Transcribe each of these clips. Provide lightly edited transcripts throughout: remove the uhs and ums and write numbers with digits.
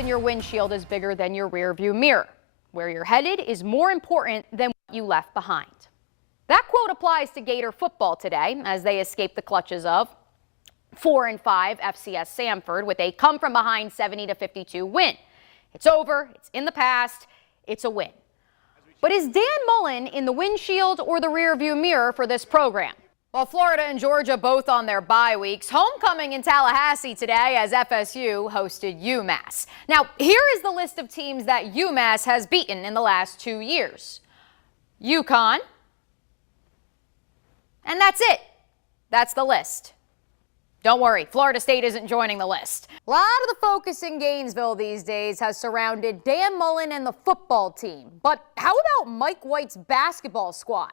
in your windshield is bigger than your rearview mirror. Where you're headed is more important than what you left behind. That quote applies to Gator football today as they escape the clutches of 4-5 FCS Samford with a come-from-behind 70-52 win. It's over. It's in the past. It's a win. But is Dan Mullen in the windshield or the rearview mirror for this program? Well, Florida and Georgia both on their bye weeks. Homecoming in Tallahassee today as FSU hosted UMass. Now, here is the list of teams that UMass has beaten in the last 2 years. UConn. And that's it. That's the list. Don't worry, Florida State isn't joining the list. A lot of the focus in Gainesville these days has surrounded Dan Mullen and the football team. But how about Mike White's basketball squad?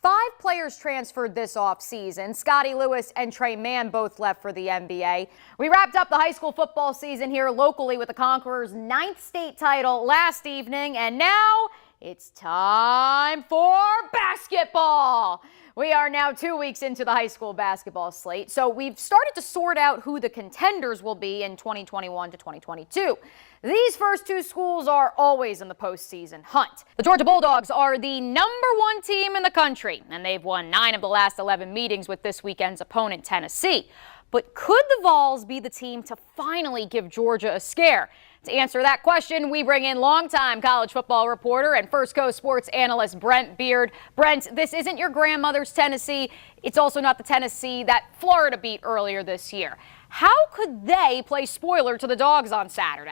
5 players transferred this offseason. Scotty Lewis and Trey Mann both left for the NBA. We wrapped up the high school football season here locally with the Conquerors' 9th state title last evening, and now it's time for basketball. We are now 2 weeks into the high school basketball slate, so we've started to sort out who the contenders will be in 2021 to 2022. These first 2 schools are always in the postseason hunt. The Georgia Bulldogs are the #1 team in the country, and they've won 9 of the last 11 meetings with this weekend's opponent, Tennessee. But could the Vols be the team to finally give Georgia a scare? To answer that question, we bring in longtime college football reporter and First Coast sports analyst Brent Beard. Brent, this isn't your grandmother's Tennessee. It's also not the Tennessee that Florida beat earlier this year. How could they play spoiler to the Dogs on Saturday?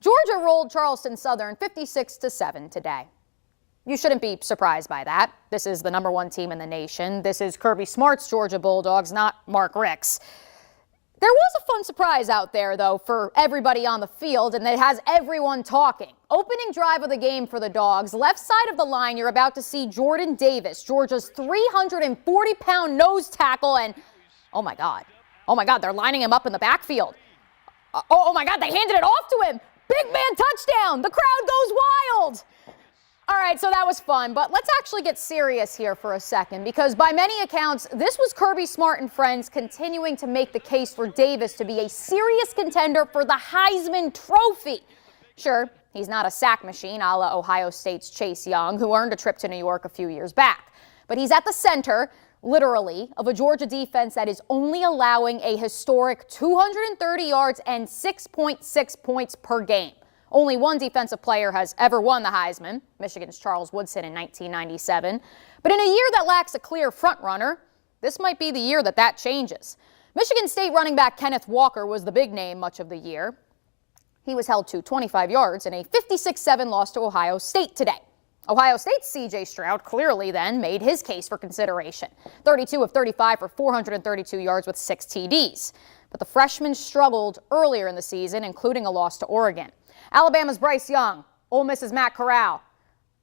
Georgia rolled Charleston Southern 56-7 today. You shouldn't be surprised by that. This is the #1 team in the nation. This is Kirby Smart's Georgia Bulldogs, not Mark Richt's. There was a fun surprise out there, though, for everybody on the field, and it has everyone talking. Opening drive of the game for the Dogs. Left side of the line, you're about to see Jordan Davis, Georgia's 340-pound nose tackle, and oh my God, they're lining him up in the backfield. Oh my God, they handed it off to him. Big man touchdown. The crowd goes wild. All right, so that was fun, but let's actually get serious here for a second, because by many accounts, this was Kirby Smart and friends continuing to make the case for Davis to be a serious contender for the Heisman Trophy. Sure, he's not a sack machine a la Ohio State's Chase Young, who earned a trip to New York a few years back. But he's at the center, literally, of a Georgia defense that is only allowing a historic 230 yards and 6.6 points per game. Only one defensive player has ever won the Heisman, Michigan's Charles Woodson in 1997. But in a year that lacks a clear frontrunner, this might be the year that changes. Michigan State running back Kenneth Walker was the big name much of the year. He was held to 25 yards in a 56-7 loss to Ohio State today. Ohio State's C.J. Stroud clearly then made his case for consideration. 32 of 35 for 432 yards with 6 TDs. But the freshman struggled earlier in the season, including a loss to Oregon. Alabama's Bryce Young, Ole Miss's Matt Corral,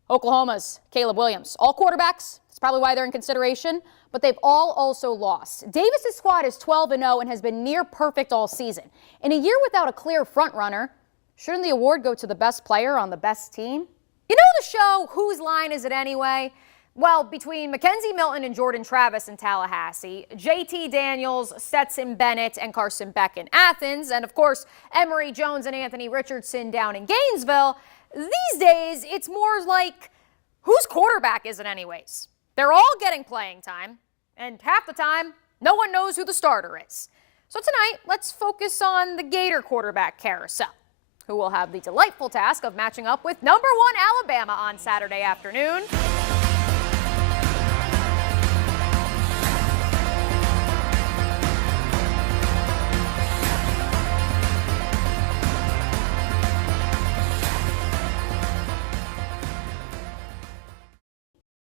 Oklahoma's Caleb Williams. All quarterbacks, that's probably why they're in consideration, but they've all also lost. Davis's squad is 12-0 and has been near perfect all season. In a year without a clear frontrunner, shouldn't the award go to the best player on the best team? You know the show, Whose Line Is It Anyway? Well, between Mackenzie Milton and Jordan Travis in Tallahassee, JT Daniels, Stetson Bennett, and Carson Beck in Athens, and of course, Emory Jones and Anthony Richardson down in Gainesville, these days it's more like, whose quarterback is it anyways? They're all getting playing time, and half the time, no one knows who the starter is. So tonight, let's focus on the Gator quarterback carousel, who will have the delightful task of matching up with #1 Alabama on Saturday afternoon.